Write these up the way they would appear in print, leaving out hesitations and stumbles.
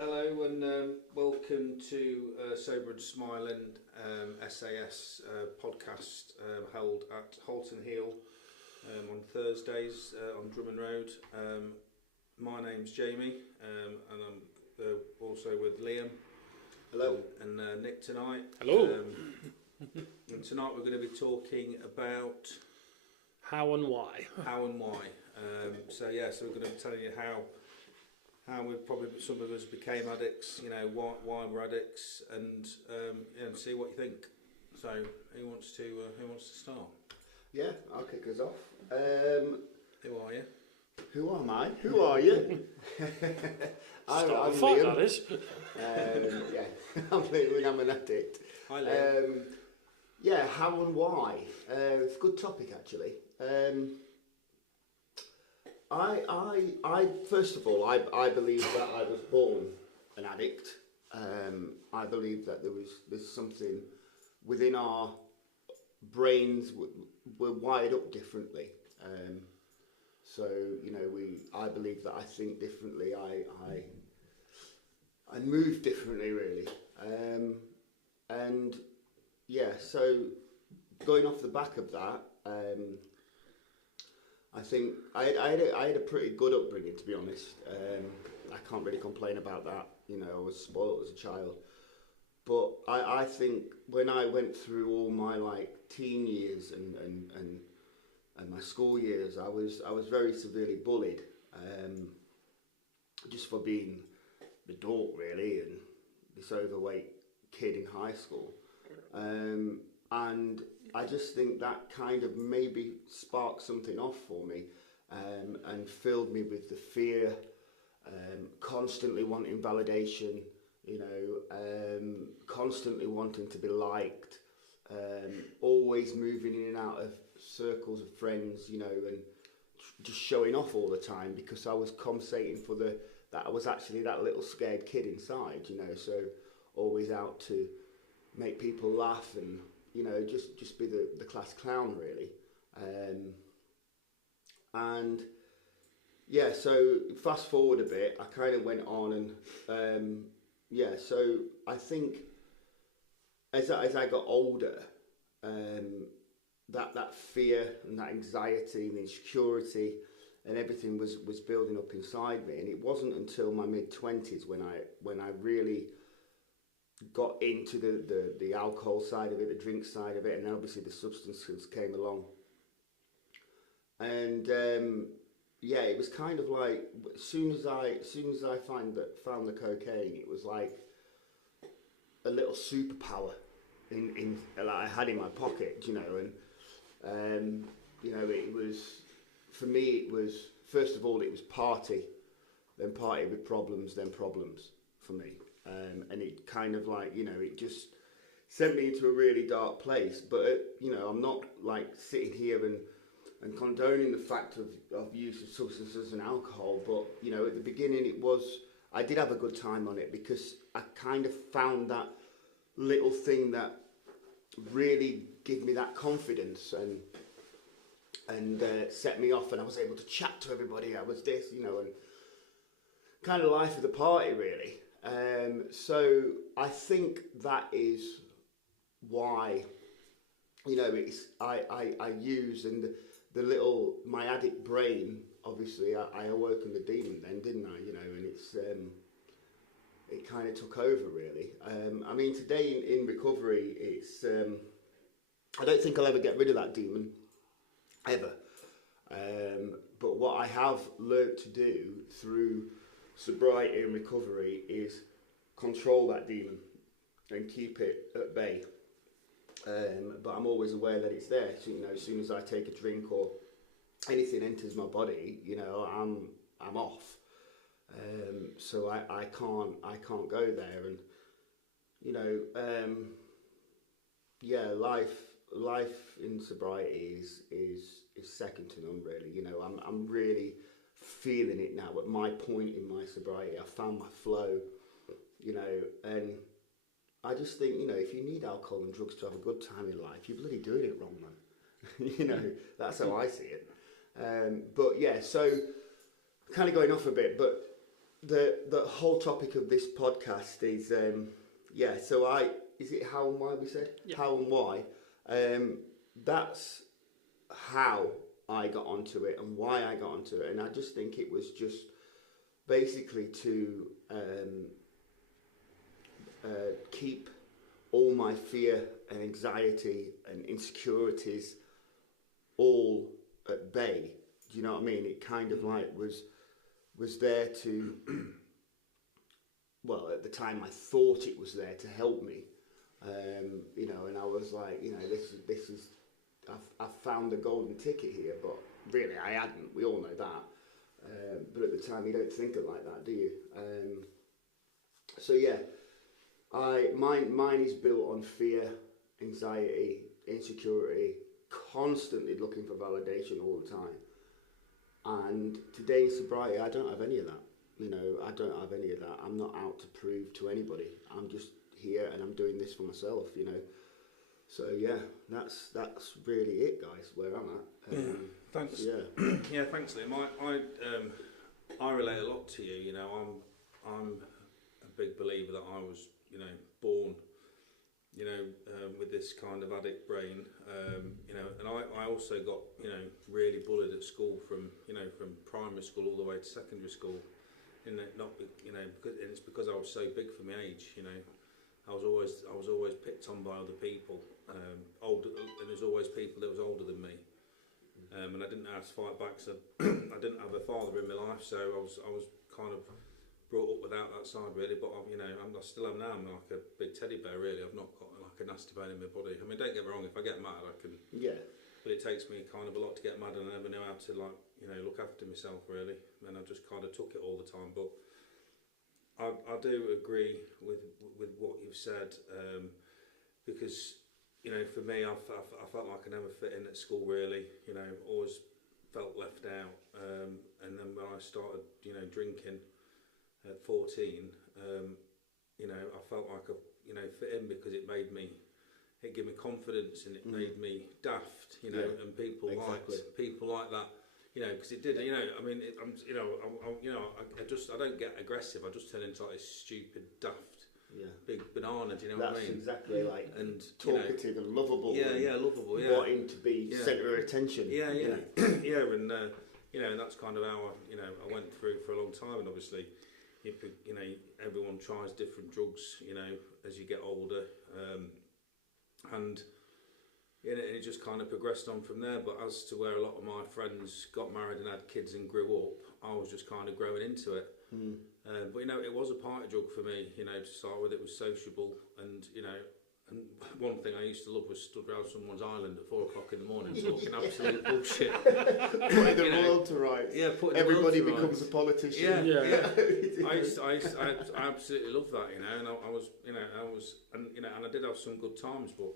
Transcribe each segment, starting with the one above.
Hello and welcome to Sober and Smiling SAS podcast held at Halton Hill on Thursdays on Drummond Road. My name's Jamie and I'm also with Liam. Hello. And Nick tonight. Hello. And tonight we're going to be talking about How and why. how and why. So we're going to be telling you how we probably some of us became addicts, why we're addicts, and see what you think. So who wants to start? Yeah, I'll kick us off. Who are you? Who am I? Who are you? Start the Liam. fight, that is. Yeah, I'm Liam and I'm an addict. Hi, Liam. How and why? It's a good topic actually. I first of all, I believe that I was born an addict. I believe that there's something within our brains we're wired up differently. I believe that I think differently. I move differently, really. So going off the back of that. I think I had a pretty good upbringing, to be honest. I can't really complain about that. I was spoiled as a child. But I think when I went through all my teen years and my school years, I was very severely bullied, just for being the dork really and this overweight kid in high school. And I just think that kind of maybe sparked something off for me, and filled me with the fear, constantly wanting validation, constantly wanting to be liked, always moving in and out of circles of friends, and just showing off all the time because I was compensating for that I was actually that little scared kid inside, so always out to make people laugh and just be the class clown really. So fast forward a bit, I kind of went on and so I think as I got older, that fear and that anxiety and the insecurity and everything was building up inside me, and it wasn't until my mid-20s when I really got into the alcohol side of it, the drink side of it, and obviously the substances came along. And it was kind of like as soon as I found the cocaine, it was like a little superpower in I had in my pocket, and it was, for me, it was, first of all, it was party with problems, then problems for me. And it kind of it just sent me into a really dark place. But, I'm not sitting here and condoning the fact of use of substances and alcohol. But, at the beginning I did have a good time on it because I kind of found that little thing that really gave me that confidence and set me off, and I was able to chat to everybody. I was this, and kind of life of the party, really. So I think that is why, it's I use, and the little, my addict brain, obviously I awoken the demon then, didn't I? And it's it kind of took over really. Today in recovery, it's I don't think I'll ever get rid of that demon ever. But what I have learnt to do through sobriety and recovery is control that demon and keep it at bay. But I'm always aware that it's there. So, as soon as I take a drink or anything enters my body, I'm off. So I can't go there, and life in sobriety is second to none really. I'm really feeling it now. At my point in my sobriety, I found my flow, and I just think, if you need alcohol and drugs to have a good time in life, you're bloody doing it wrong, man. That's how I see it. So kind of going off a bit, but the whole topic of this podcast is is it how and why we said? Yeah. How and why. That's how I got onto it and why I got onto it, and I just think it was just basically to keep all my fear and anxiety and insecurities all at bay. Do you know what I mean? It kind of like was there to, well, at the time I thought it was there to help me, you know, and I was like, you know, this is I've found the golden ticket here, but really I hadn't. We all know that. But at the time you don't think it like that, do you? So yeah, mine is built on fear, anxiety, insecurity, constantly looking for validation all the time. And today in sobriety, I don't have any of that. You know, I don't have any of that. I'm not out to prove to anybody. I'm just here and I'm doing this for myself, you know. So yeah, that's really it, guys, where I'm at. Thanks. Yeah. Yeah, thanks, Liam. I relate a lot to you. You know, I'm a big believer that I was, you know, born, you know, with this kind of addict brain. You know, and I also got, you know, really bullied at school from primary school all the way to secondary school. And not, you know, it's because I was so big for my age. You know, I was always picked on by other people, older, and there's always people that was older than me. And I didn't know how to fight back, so I didn't have a father in my life, so I was kind of brought up without that side really. But you know, I still am now. I'm like a big teddy bear really. I've not got like a nasty bone in my body. I mean, don't get me wrong. If I get mad, I can. Yeah. But it takes me kind of a lot to get mad, and I never know how to look after myself really. And I just kind of took it all the time. But I do agree with what you've said, because. You know, for me, I felt like I never fit in at school really. You know, always felt left out. And then when I started, you know, drinking at 14, you know, I felt like I, you know, fit in because it gave me confidence and it made me daft. You know, and people like that. You know, because it did. You know, I mean, I don't get aggressive. I just turn into like this stupid daft. Yeah. Big banana, do you know what I mean? That's exactly like, and talkative and lovable. Yeah, lovable. Yeah, wanting to be centre of attention. Yeah, and you know, and that's kind of how I went through for a long time. And obviously, you know, everyone tries different drugs, you know, as you get older, and you know, it just kind of progressed on from there. But as to where a lot of my friends got married and had kids and grew up, I was just kind of growing into it. But you know, it was a party drug for me. You know, to start with, it was sociable, and you know, and one thing I used to love was stood around someone's island at 4 o'clock in the morning talking absolute bullshit, putting the world to rights. Yeah, everybody becomes a politician. Yeah. I absolutely love that. You know, and and I did have some good times, but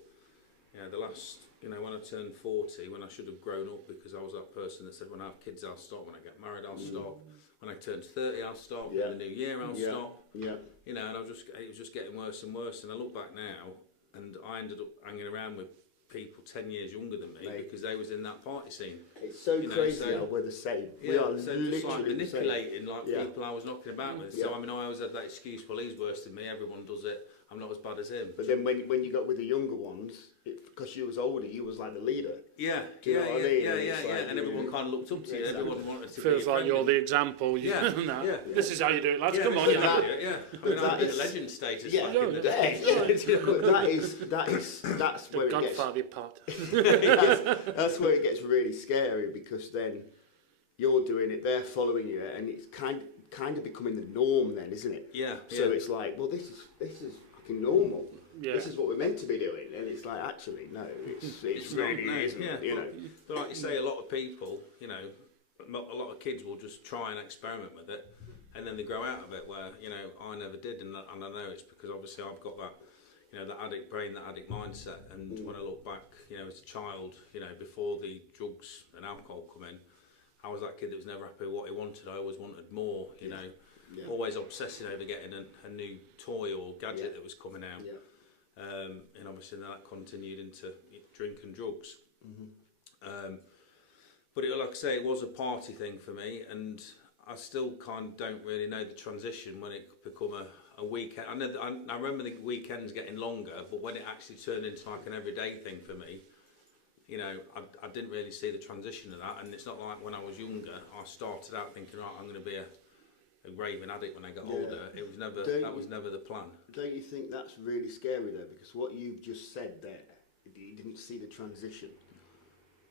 the last. You know, when I turned 40, when I should have grown up, because I was that person that said, when I have kids, I'll stop. When I get married, I'll stop. When I turn 30, I'll stop. In the new year, I'll stop. Yeah. You know, and it was just getting worse and worse. And I look back now, and I ended up hanging around with people 10 years younger than me because they was in that party scene. It's so crazy how we're the same. We are so literally just like manipulating people I was knocking about with. So I mean, I always had that excuse, well, he's worse than me, everyone does it, I'm not as bad as him. But then when you got with the younger ones, because you was older, you was like the leader. Yeah, and everyone kind of looked up to you. Everyone wanted to feels like you're the example. This is how you do it, lads. Come on, I mean, I'm the legend status. Back in the day. That's where the Godfather part. That's where it gets really scary, because then you're doing it, they're following you, and it's kind of becoming the norm then, isn't it? Yeah. So it's like, well, this is fucking normal. Yeah. This is what we're meant to be doing, and it's like, actually, no, it's really not, isn't. Yeah. You know. But like you say, a lot of people, you know, a lot of kids will just try and experiment with it, and then they grow out of it. Where I never did, and I know it's because obviously I've got that, that addict brain, that addict mindset. And when I look back, as a child, before the drugs and alcohol come in, I was that kid that was never happy with what he wanted. I always wanted more, always obsessing over getting a new toy or gadget that was coming out. Yeah. And obviously that continued into drink and drugs. Mm-hmm. But like I say, it was a party thing for me, and I still kind of don't really know the transition when it become a weekend. I remember the weekends getting longer, but when it actually turned into like an everyday thing for me, you know, I didn't really see the transition of that. And it's not like when I was younger, I started out thinking, right, I'm going to be a raving addict when I got older. It was never was never the plan. Don't you think that's really scary though? Because what you've just said there, you didn't see the transition.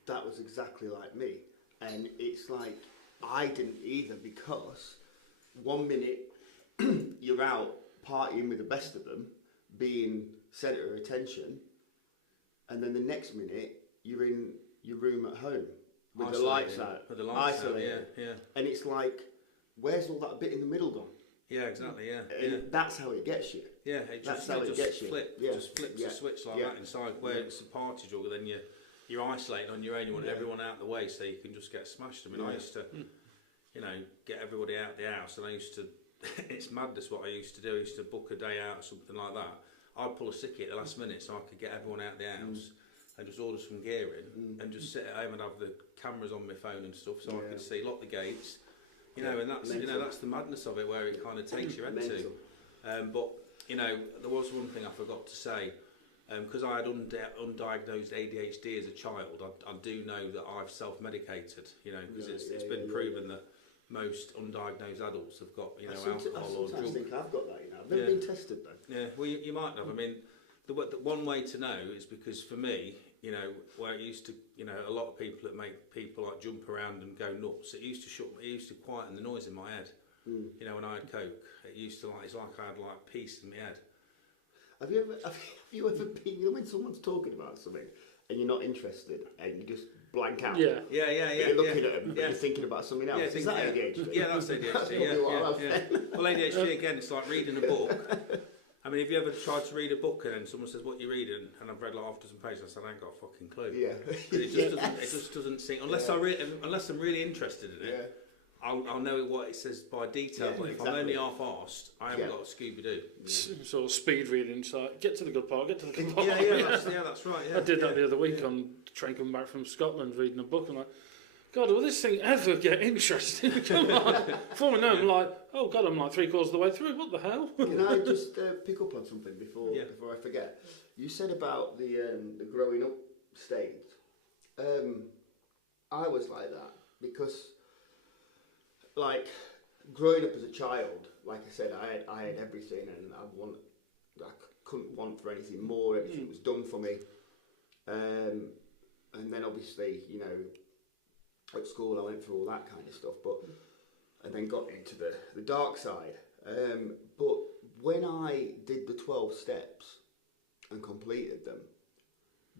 That was exactly like me, and it's like I didn't either, because one minute you're out partying with the best of them, being centre of attention, and then the next minute you're in your room at home with the lights out, isolated. Yeah. And it's like, where's all that bit in the middle gone? Yeah, exactly. Yeah, and that's how it gets you. Yeah, that's how it gets you. Just flips the switch like that inside. Where it's a party drug, then you're isolating on your own. You want everyone out the way so you can just get smashed. I mean, I used to, you know, get everybody out the house, and I used to. It's madness what I used to do. I used to book a day out or something like that. I'd pull a sickie at the last minute so I could get everyone out the house and just order some gear in and just sit at home and have the cameras on my phone and stuff so I could see, lock the gates. You know, and that's the madness of it, where it kind of takes your head to. But you know, there was one thing I forgot to say, because I had undiagnosed ADHD as a child. I do know that I've self-medicated. You know, because it's been proven that most undiagnosed adults have got, you know, alcohol or drugs. I think I've got that. You know, I've never been tested though. Yeah, well, you might have. I mean, the one way to know is because for me, you know, where it used to, you know, a lot of people that make people like jump around and go nuts. It used to quieten the noise in my head. You know, when I had coke, it's like I had like peace in my head. Have you ever been, you know, when someone's talking about something and you're not interested and you just blank out? Yeah. You're looking at them, but you're thinking about something else. Is that ADHD? Yeah, that's ADHD. Well, ADHD again, it's like reading a book. I mean, have you ever tried to read a book and then someone says, "What are you reading?" And I've read like half a dozen pages, I said, "I ain't got a fucking clue." Yeah. It just doesn't sink unless unless I'm really interested in it. Yeah. I'll know what it says by detail, but if I'm only half-arsed, I haven't got a Scooby-Doo. Sort of speed reading, so get to the good part, get to the good part. That's right. Yeah. I did that the other week on the train coming back from Scotland, reading a book. I'm like, God, will this thing ever get interesting? Come on. Before I know, I'm like, oh God, I'm like 3/4 of the way through. What the hell? Can I just pick up on something before I forget? You said about the growing up stage. I was like that because, like, growing up as a child, like I said, I had everything, and I couldn't want for anything more. Everything was done for me, and then obviously, you know, at school I went through all that kind of stuff, and then got into the dark side. But when I did the 12 steps and completed them,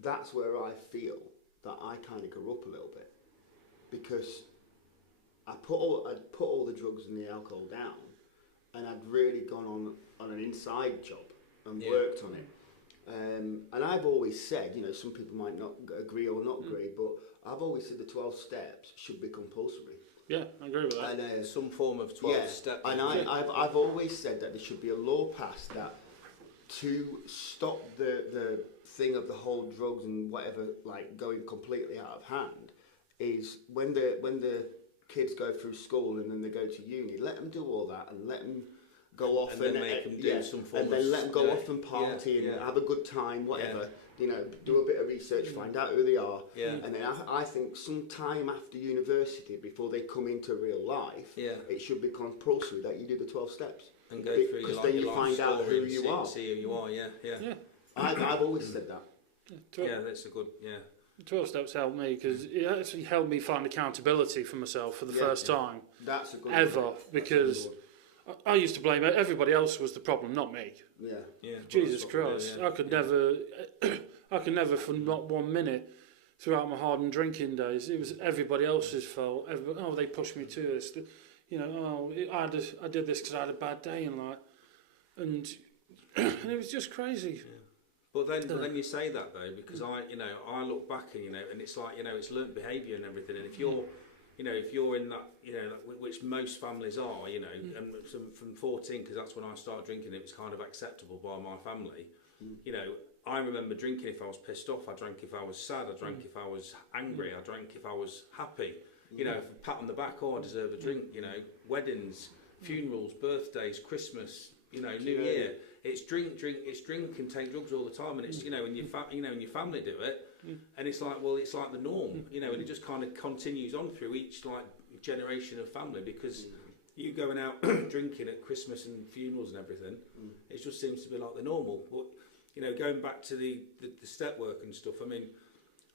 that's where I feel that I kind of grew up a little bit, because I'd put all the drugs and the alcohol down, and I'd really gone on an inside job and worked on it. And I've always said, you know, some people might not agree or not agree, but I've always said the 12 steps should be compulsory. Yeah, I agree with that. And some form of 12 steps. And I've always said that there should be a law passed that to stop the thing of the whole drugs and whatever, like, going completely out of hand, is when the kids go through school and then they go to uni, let them do all that and let them go off and then make them do some form and then let them go off and party and have a good time, whatever. You know, do a bit of research, find out who they are, and then I think some time after university, before they come into real life, it should be compulsory that you do the 12 steps and go through because then you find out who you are. See who you are. Yeah. I've always said that. That's a good 12 steps helped me because it actually helped me find accountability for myself for the first time. That's a good ever one. Because I used to blame everybody else was the problem, not me. Yeah. Jesus Christ, I could never for not 1 minute throughout my hardened drinking days. It was everybody else's fault. They pushed me to this. You know, I did this because I had a bad day and it was just crazy. Yeah. But then you say that though, because I look back and it's like, it's learnt behaviour and everything. And if you're in that, which most families are, and from 14, because that's when I started drinking, it was kind of acceptable by my family. I remember drinking if I was pissed off. I drank if I was sad. I drank if I was angry. I drank if I was happy. If a pat on the back, I deserve a drink. weddings, funerals, birthdays, Christmas, you know, New Yeah. Year. It's drink, and take drugs all the time, and it's, you know, and your family do it, and it's like, well, it's like the norm, you know, and it just kind of continues on through each like generation of family, because you going out drinking at Christmas and funerals and everything, it just seems to be like the normal. But, you know, going back to the step work and stuff, I mean,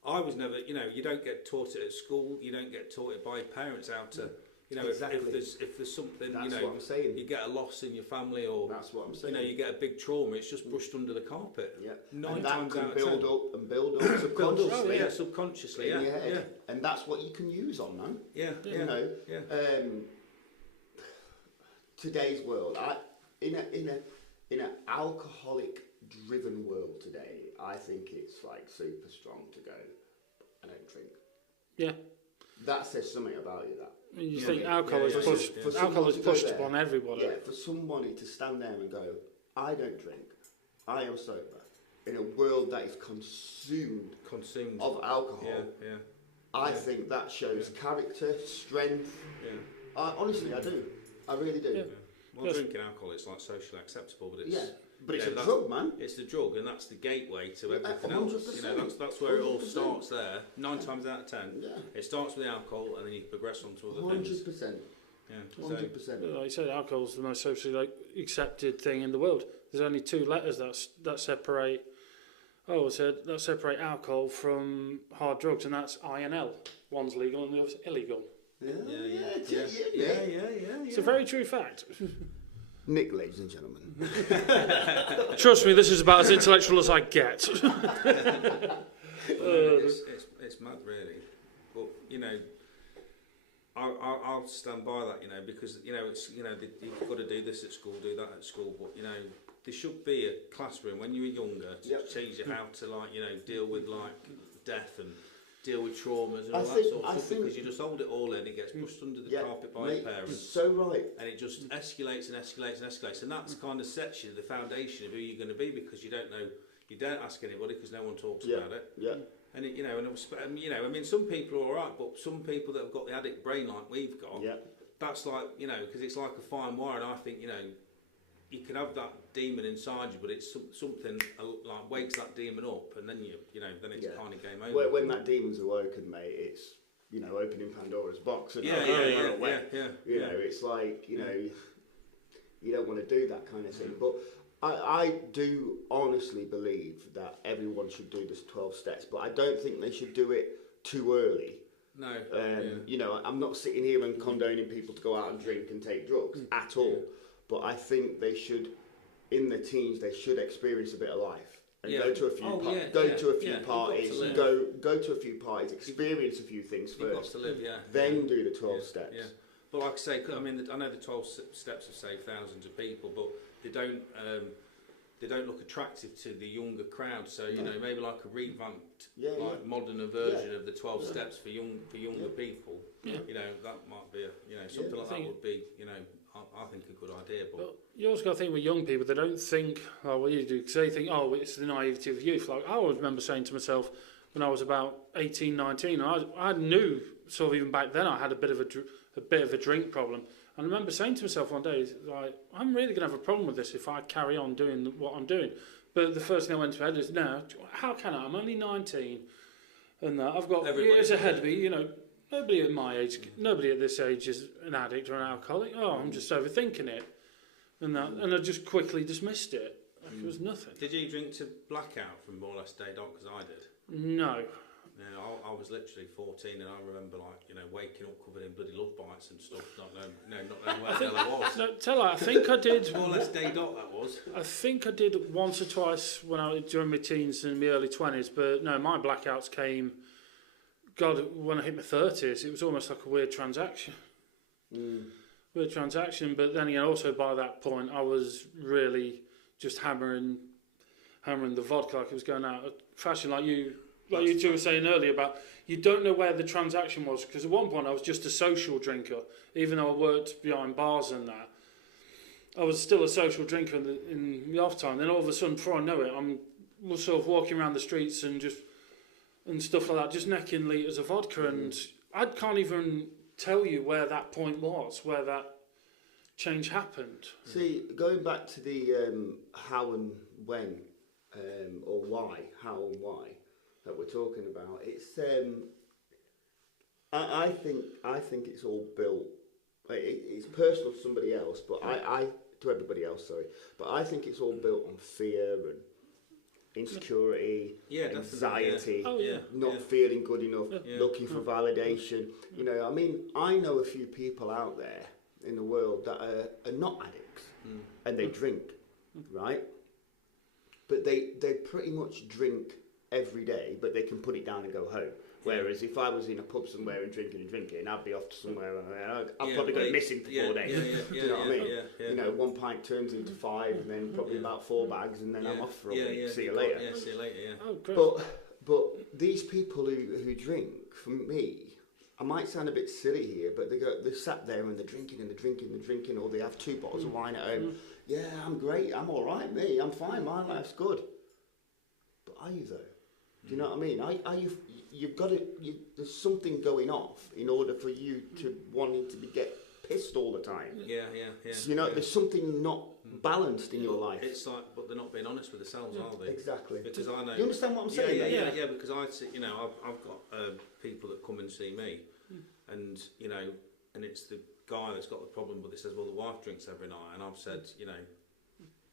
I was never, you know, you don't get taught it at school, you don't get taught it by your parents how to, you know, Exactly. if there's something, That's you know, what I'm saying. you get a loss in your family, or That's what I'm saying. you know, you get a big trauma, it's just brushed under the carpet. Yeah. 9 and that times can out of build 10. up and build up Build up, subconsciously yeah, subconsciously, in yeah, your head. yeah, And that's what you can use on, man. yeah, yeah, You know, yeah. Today's world, in an alcoholic-driven world today, I think it's like super strong to go, I don't drink. Yeah. That says something about you. That You Yeah, think yeah, alcohol yeah, is yeah, pushed? yeah. For someone Alcohol is to go pushed there, upon everybody. yeah, for somebody to stand there and go, I don't drink, I am sober, in a world that is consumed Consumed. of alcohol, Yeah, yeah, I yeah. think that shows character, strength. yeah. Honestly, I do. I really do. Yeah. Well, Yes. drinking alcohol, it's like socially acceptable, but it's Yeah, but it's Yeah, a that's- drug, man. it's the drug, and that's the gateway to Yeah, everything else. You know, 100%. that's where it all 100%. starts. There, 9 times out of 10, Yeah, it starts with the alcohol, and then you progress on to other 100%. things. Yeah, so 100%. Like you said, alcohol's the most socially accepted thing in the world. There's only 2 letters that separate. That separate alcohol from hard drugs, and that's I and L. One's legal and the other's illegal. Yeah, yeah. It's a very true fact. Nick, ladies and gentlemen. Trust me, this is about as intellectual as I get. It's mad, really. But you know, I'll stand by that. You know, because you know it's you've got to do this at school, do that at school. But you know, there should be a classroom when you were younger to Yep. teach you how to deal with death and deal with traumas and I all that think- sort of I stuff, think- because you just hold it all in, it gets pushed under the Yeah, carpet by mate, your you're parents, so right. and it just escalates and escalates and escalates, and that's kind of sets you the foundation of who you're going to be, because you don't ask anybody because no one talks Yeah. about it. Yeah. And it, I mean, some people are all right, but some people that have got the addict brain like we've got, Yeah. that's like, because it's like a fine wire, and I think, you can have that demon inside you, but it's something like wakes that demon up, and then then it's Yeah. kind of game over. When that demon's awoken, mate, it's opening Pandora's box. And Yeah, You know, it's like you don't want to do that kind of thing. But I do honestly believe that everyone should do this 12 steps, but I don't think they should do it too early. No. I'm not sitting here and condoning people to go out and drink and take drugs at all. But I think they should, in the teens, they should experience a bit of life and go to a few parties, You've got to live. go to a few parties, experience a few things You've got first, to live, yeah. then do the 12 steps. Yeah. But like I say, I mean, I know the 12 steps have saved thousands of people, but they don't look attractive to the younger crowd. So maybe like a revamped, modern version of the 12 steps for younger people. Yeah. That might be something like that would be I think a good idea. But You also got to think with young people, they don't think, what you do, because they think, it's the naivety of youth. Like, I always remember saying to myself when I was about 18, 19, I knew, sort of even back then, I had a bit of a drink problem. And I remember saying to myself one day, like, I'm really going to have a problem with this if I carry on doing what I'm doing. But the first thing I went to my head is, no, how can I? I'm only 19, and I've got years ahead of me, Nobody at my age, nobody at this age is an addict or an alcoholic. I'm just overthinking it. And I just quickly dismissed it. Like it was nothing. Did you drink to blackout from more or less day dot? Because I did. No. I was literally 14, and I remember waking up covered in bloody love bites and stuff. Not knowing where the hell I was. No, tell her, I think I did. More or less day dot that was. I think I did once or twice during my teens and my early 20s, but no, my blackouts came. God, when I hit my 30s, it was almost like a weird transaction. Weird transaction, but then also by that point, I was really just hammering the vodka like it was going out of fashion, like you two were saying earlier about you don't know where the transaction was, because at one point I was just a social drinker, even though I worked behind bars and that. I was still a social drinker in the off time. Then all of a sudden, before I know it, I'm sort of walking around the streets and stuff like that, just necking litres of vodka, and I can't even tell you where that point was, where that change happened. See, going back to the how and when, or why, how and why that we're talking about, it's I think it's all built. It's personal to somebody else, but I to everybody else, sorry. But I think it's all built on fear and insecurity, anxiety, not feeling good enough, looking for validation. You know, I mean, I know a few people out there in the world that are not addicts and they drink, right? But they pretty much drink every day, but they can put it down and go home. Whereas if I was in a pub somewhere and drinking, I'd be off to somewhere. I'd probably go missing for 4 days. Do you know what I mean? You know, 1 pint turns into 5, and then probably about 4 bags, and then I'm off for a week. See you later. See you later. Oh, great. But these people who drink, for me, I might sound a bit silly here, but they're sat there and they're drinking, or they have 2 bottles of wine at home. Yeah, I'm great. I'm all right, me. I'm fine. My life's good. But are you though? Do you know what I mean? Are you? You've got to. There's something going off in order for you to wanting to get pissed all the time. Yeah. So, you know, there's something not balanced in your life. It's like, but they're not being honest with themselves, are they? Exactly. Because I know. You understand what I'm saying? Yeah. Because I see, you know, I've got people that come and see me, and you know, and it's the guy that's got the problem, but they says, well, the wife drinks every night, and I've said, you know,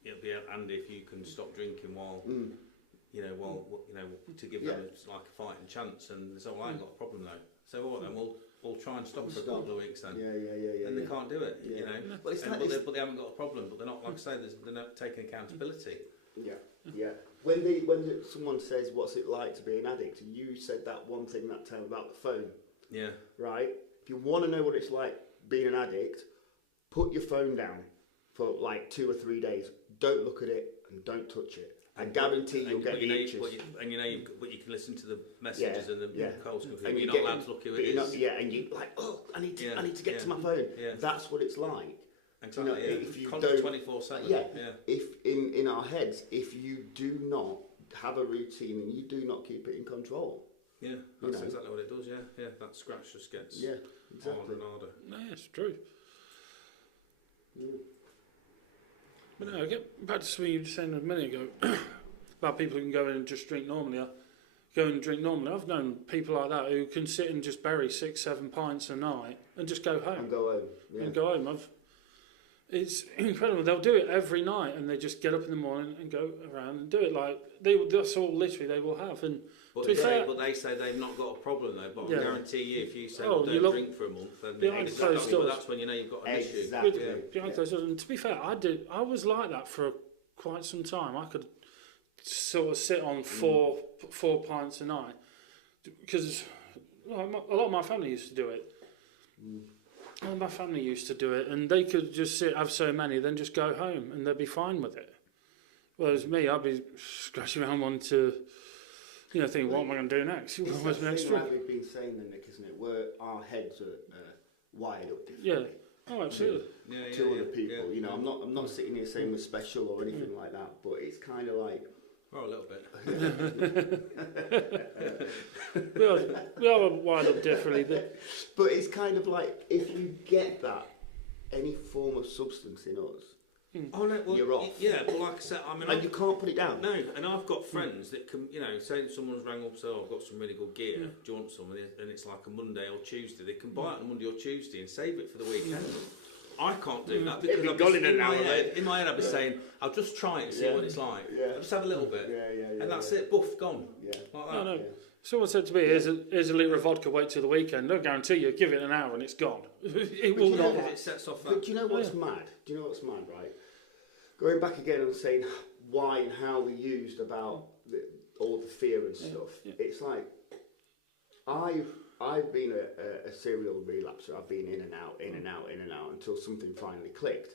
it'll be Andy if you can stop drinking while. You know, to give them like a fighting chance, and so I ain't got a problem though. So what then? We'll try and stop for a couple of weeks then. Yeah. And they can't do it, you know. But but they haven't got a problem, but they're not, like I say, they're not taking accountability. Yeah. When someone says, "What's it like to be an addict?" You said that one thing that time about the phone. Yeah. Right. If you want to know what it's like being an addict, put your phone down for like 2 or 3 days. Don't look at it and don't touch it. I guarantee you'll get the itches. But you can listen to the messages and the calls. And you're not allowed to look who it is. And you like, oh, I need to get to my phone. Yeah. That's what it's like. Exactly. You know, if you don't 24/7. If in our heads, if you do not have a routine and you do not keep it in control. Yeah, that's exactly what it does. Yeah. That scratch just gets harder and harder. No, it's true. But no, get back to something you were saying a minute ago about people who can go in and just drink normally. I've known people like that who can sit and just bury 6-7 pints a night and just go home. And go home. It's incredible. They'll do it every night, and they just get up in the morning and go around and do it. Like that's all literally they will have. And but they say they've not got a problem though. But I guarantee you, if you say don't drink for a month, then that's when you know you've got an issue. Behind closed doors. And to be fair, I was like that for quite some time. I could sort of sit on four pints a night because a lot of my family used to do it. Well, my family used to do it, and they could just have so many, then just go home, and they'd be fine with it. Whereas me, I'd be scratching around wanting to, thinking, what am I going to do next? It's that thing like we've been saying then, Nick, isn't it? Where our heads are wired up differently. Yeah. Oh, absolutely. To other people, I'm not sitting here saying we're special or anything like that, but it's kind of like. Well, a little bit. we are wired up differently. But it's kind of like, if you get that, any form of substance in us, oh no, well, you're off. Yeah, but like I said, and you can't put it down. No, and I've got friends that can, say someone's rang up and said, I've got some really good gear, do you want some? And it's like a Monday or Tuesday. They can buy it on Monday or Tuesday and save it for the weekend. I can't do that because in my head I'd be saying, I'll just try it and see what it's like. I'll just have a little bit. And that's it, buff, gone. Like that. No. Someone said to me, here's a litre of vodka, wait till the weekend. No guarantee you, give it an hour and it's gone. It will not. It sets off that. But do you know what's mad? Right? Going back again and saying why and how we used about all the fear and stuff. It's like, I've been a serial relapser. I've been in and out until something finally clicked.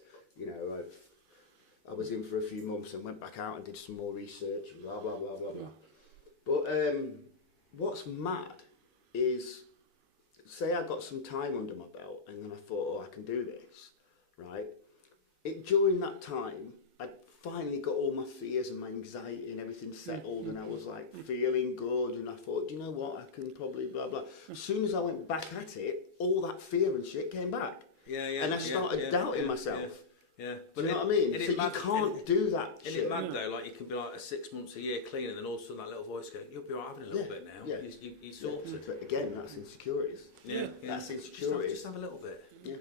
I was in for a few months and went back out and did some more research and blah blah blah blah blah. But what's mad is, say I got some time under my belt and then I thought, I can do this, right? During that time, I'd finally got all my fears and my anxiety and everything settled, and I was like feeling good, and I thought, do you know what, I can probably blah blah. As soon as I went back at it, all that fear and shit came back. And I started doubting myself. Yeah, But you know what I mean? So you can't do that shit. Isn't it mad though? Like you could be like 6 months, a year clean, and then all of a sudden that little voice goes, "You'll be alright having a little bit now. Yeah. You sorted." But again, that's insecurities. That's insecurities. Just have a little bit. Yeah.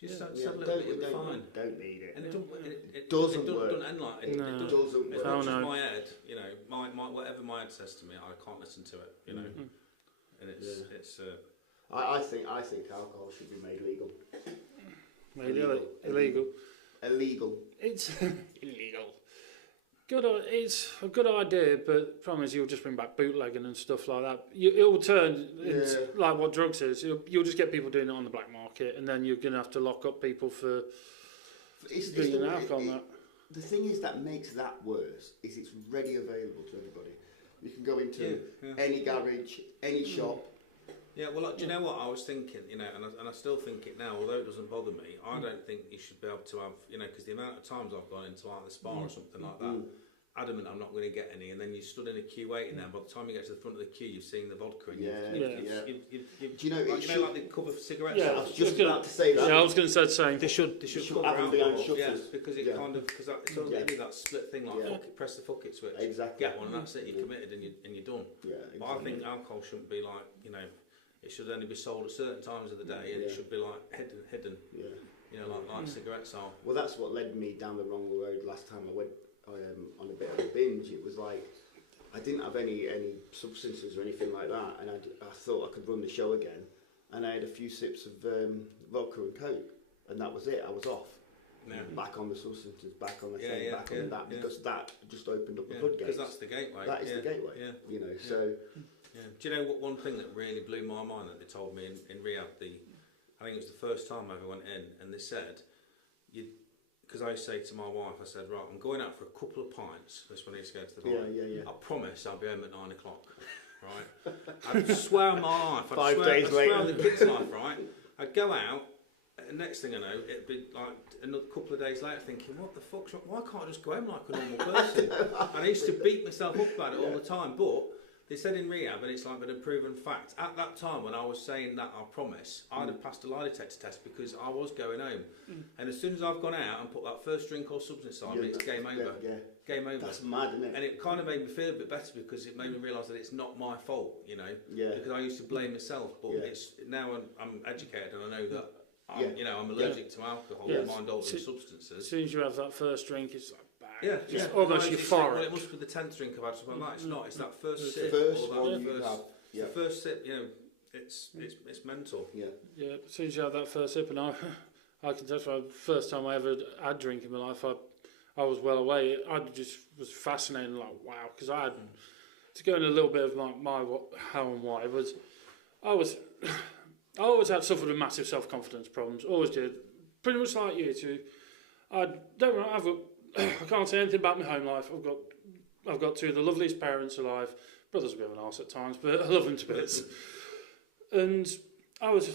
Just have a little bit. You'll be fine. Don't need it. And it doesn't work. work. It doesn't end like it. It doesn't As work. much as my head, you know, my whatever my head says to me, I can't listen to it. You know, and it's. I think alcohol should be made legal. Illegal. Illegal. It's illegal. It's a good idea, but the problem is you'll just bring back bootlegging and stuff like that. It will turn into like what drugs is. You'll just get people doing it on the black market, and then you're going to have to lock up people for doing alcohol. The thing is that makes that worse is it's ready available to everybody. You can go into any garage, any shop. Yeah, well, do you know what I was thinking? You know, and I still think it now. Although it doesn't bother me, I don't think you should be able to have, you know, because the amount of times I've gone into like the spa or something like that, adamant I'm not going to get any, and then you stood in a queue waiting there. By the time you get to the front of the queue, you've seen the vodka. And Do you know, like the cover for cigarettes? Yeah, I was just about to say that. Yeah, I was going to say the same. They should cover have them behind alcohol. shutters. Because it kind of because it's all really that split thing like fuck it, press the fuck it switch, exactly. get one, and that's it. You're committed and you're done. Yeah, exactly. But I think alcohol shouldn't be like, you know. It should only be sold at certain times of the day, and it should be like hidden. Yeah. You know, like cigarettes are. Well, that's what led me down the wrong road last time I went on a bit of a binge. It was like I didn't have any substances or anything like that, and I thought I could run the show again, and I had a few sips of vodka and coke, and that was it. I was off. Yeah. Back on the substances, back on the thing, back on that, because that just opened up the floodgates. Because that's the gateway. That is the gateway. Yeah. You know, so. Yeah. Do you know what one thing that really blew my mind that they told me in rehab? I think it was the first time I ever went in, and they said, because I say to my wife, I said, right, I'm going out for a couple of pints. That's when I used to go to the bar. Yeah. I promise I'll be home at 9 o'clock. Right? I'd swear on my life. 5 days later. I'd swear on the kids' life, right? I'd go out. And next thing I know, it'd be like another couple of days later thinking, what the fuck's wrong? Why can't I just go home like a normal person? And I used to beat myself up about it all the time, but they said in rehab, and it's like a proven fact, at that time when I was saying that I promise, I'd have passed a lie detector test because I was going home. And as soon as I've gone out and put that first drink or substance on, it's game over. Game over. That's mad, isn't it? And it kind of made me feel a bit better because it made me realise that it's not my fault, you know? Yeah. Because I used to blame myself, but it's now I'm educated and I know that I'm allergic to alcohol or mind-altering substances. As soon as you have that first drink, it's like almost euphoric. Well, it must be the 10th drink I've had something like that. It's not. It's that first sip. The first sip. You know, it's mental. Yeah. As soon as you have that first sip, and I can testify. The first time I ever had drink in my life, I was well away. I just was fascinated, like wow, because I had to go in a little bit of my how and why was. I always had suffered with massive self-confidence problems. Always did. Pretty much like you two. I can't say anything about my home life. I've got two of the loveliest parents alive. Brother's a bit of an arse at times, but I love him to bits. And I was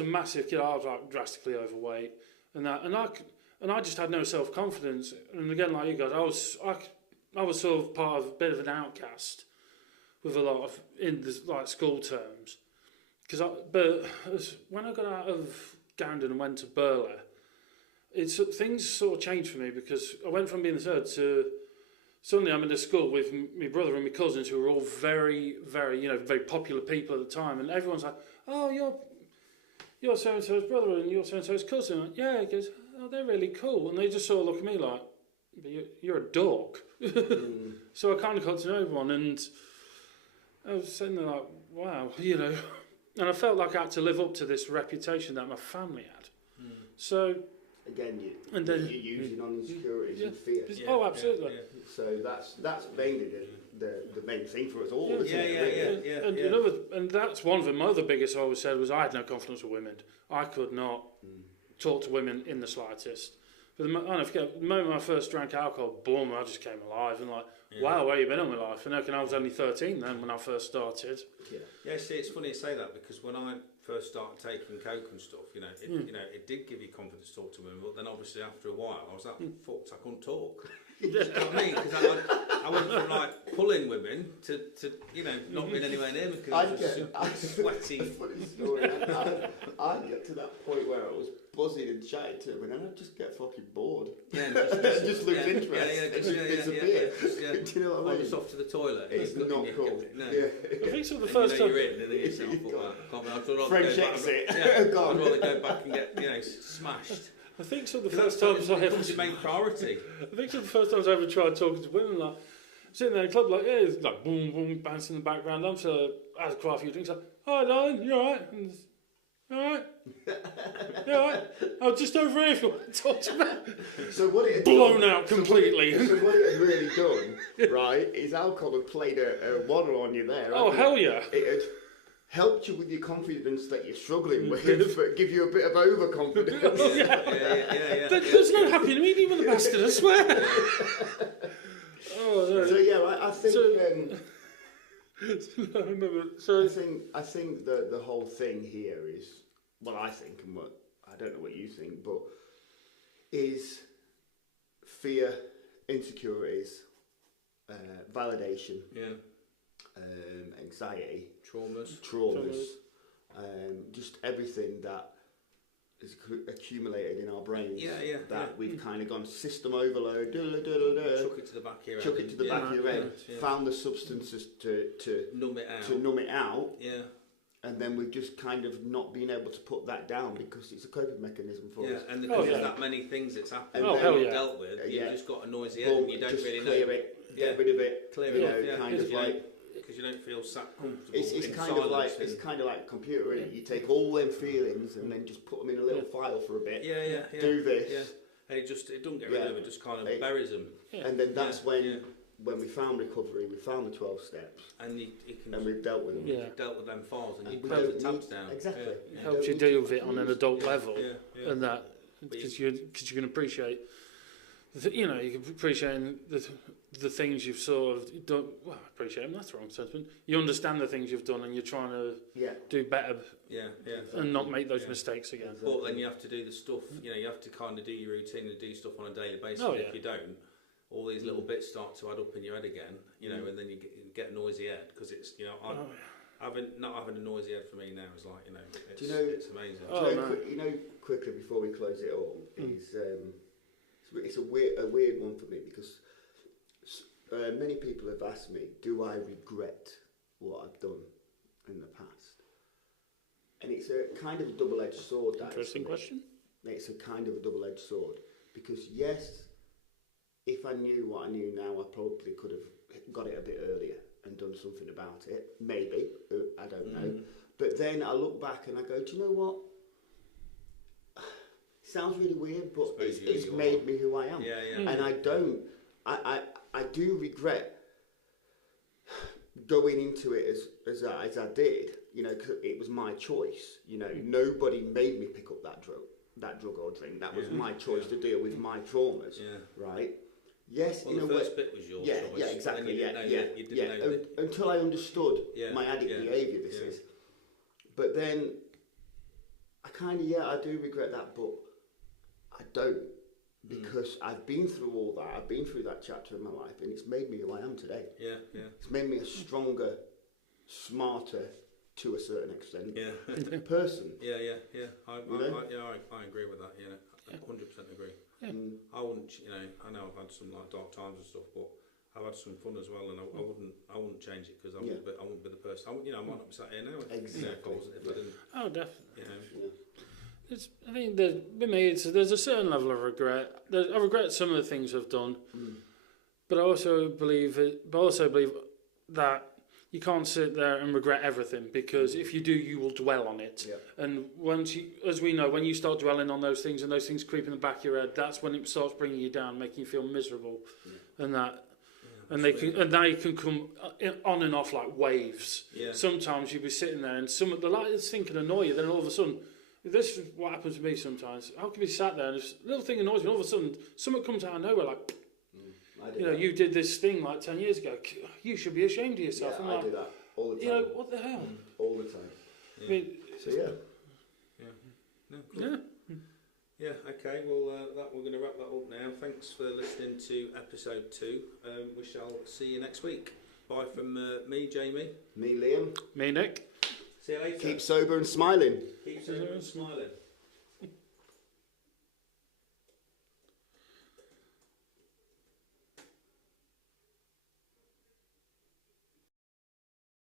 a massive kid. I was like drastically overweight, and I just had no self-confidence. And again, like you guys, I was sort of part of a bit of an outcast with a lot of in the like school terms. But when I got out of Gandon and went to Burla, things sort of changed for me because I went from being the third to suddenly I'm in a school with my brother and my cousins who were all very, very, very popular people at the time, and everyone's like, "Oh, you're so and so's brother and you're so and so's cousin." Like, yeah, he goes, "Oh, they're really cool," and they just sort of look at me like, "But you're a dog." So I kind of got to know everyone, and I was sitting there like, "Wow," And I felt like I had to live up to this reputation that my family had. So again, you're using on insecurities and fear. Absolutely. So that's mainly the main thing for us all. Isn't it? And that's one of them. My other biggest I always said was I had no confidence with women. I could not talk to women in the slightest. But I don't forget, the moment I first drank alcohol, boom, I just came alive and like, wow, where you been all my life? And I was only 13 then when I first started. Yeah, see, it's funny you say that because when I first started taking coke and stuff, you know, it did give you confidence to talk to women, but then obviously after a while I was that fucked, I couldn't talk. You know what I mean? Because I went from like pulling women to you know, not being anywhere near me because I was just sweaty. Funny story. I'd get to that point where I was buzzing and chatting to him, and then I'd just get fucking bored. Yeah, just lose interest. Just disappear. Do you know what I mean? Just off to the toilet. It's not cool. No. Yeah. I think so. The And first you know time. you're in, and then you say, oh, fuck that. French exit. I'd Gone. rather go back and get, you know, smashed. I think so. The Because first times I becomes your main priority. I think so. The first times I ever tried talking to women, like sitting there in a club, like it's like boom, boom, bouncing in the background. I'm so I had quite a few drinks. Like, hi, darling, you alright? You alright? You alright? I'm just over here if you want to talk to me. So what it had Blown done, out completely. So what it had really done, right, is alcohol had played a waddle on you there. Oh, hell yeah. It had helped you with your confidence that you're struggling with, but give you a bit of overconfidence. Yeah. There's no happy medium with the bastard, I swear. So yeah, I think. I remember. So I think the whole thing here is, well, I think, and what I don't know what you think, but is fear, insecurities, validation, anxiety, traumas, just everything that is accumulated in our brains. That we've kind of gone system overload. Chuck it to the back of your head. Chuck it to the back of your head. Found the substances to numb it out. To numb it out. Yeah. And then we've just kind of not been able to put that down because it's a coping mechanism for us. And because there's that many things that's happened and that you've dealt with, you've just got a noisy head and you don't just really clear know. It, get rid of it, clear you it know, off, kind of like. Because you don't feel sat comfortable. It's in kind of like silence it's kind of like a computer, isn't it? You take all them feelings and then just put them in a little file for a bit. Yeah. Do this. Yeah. And it doesn't get rid of them. It just kind of buries them. Yeah. And then that's when we found recovery, we found the 12 steps, and we've dealt with them. You've dealt with them files, and you we close the don't tabs down. Exactly. it helps you deal with it on an adult level, Yeah. and that because you can appreciate. You know, you can appreciate the things you've sort of done. Well, appreciate them. That's the wrong sentiment. You understand the things you've done, and you're trying to do better. And not make those mistakes again. Exactly. But then you have to do the stuff. You know, you have to kind of do your routine and do stuff on a daily basis. If you don't, all these little bits start to add up in your head again. You know, and then you get a noisy head because it's not having a noisy head for me now is like it's amazing. Quickly before we close it all, it's a weird one for me because many people have asked me, do I regret what I've done in the past? And it's a kind of a double-edged sword. Interesting question. It's a kind of a double-edged sword because yes, if I knew what I knew now, I probably could have got it a bit earlier and done something about it. Maybe, I don't know. But then I look back and I go, do you know what? Sounds really weird, but it's made me who I am. And I do regret going into it as I did, you know, because it was my choice. You know, nobody made me pick up that drug or drink. That was my choice to deal with my traumas, right? Yes, well, the first bit was your choice. Yeah, exactly. You didn't know until I understood my addict behaviour. This is, but then I kind of I do regret that, but I don't, because I've been through all that. I've been through that chapter in my life, and it's made me who I am today. It's made me a stronger, smarter, to a certain extent, person. I agree with that. 100% agree. I wouldn't, I know I've had some like dark times and stuff, but I've had some fun as well, and I wouldn't change it because I wouldn't be the person. I might not be sat here now. Exactly. If I didn't. Oh, definitely. I think that with me, there's a certain level of regret. I regret some of the things I've done, but I also believe that you can't sit there and regret everything, because if you do, you will dwell on it. And once you, as we know, when you start dwelling on those things and those things creep in the back of your head, that's when it starts bringing you down, making you feel miserable, and that. And they can come on and off like waves. Sometimes you'll be sitting there and the lightest thing can annoy you. Then all of a sudden, this is what happens to me sometimes. How can be sat there and this little thing annoys me, and all of a sudden something comes out of nowhere like, you did this thing like 10 years ago. You should be ashamed of yourself. I do that all the time. What the hell? All the time. I mean, So yeah. No, cool. Yeah. Yeah, okay, well, we're going to wrap that up now. Thanks for listening to episode 2. We shall see you next week. Bye from me, Jamie. Me, Liam. Me, Nick. See you later. Keep sober and smiling. Keep sober and smiling.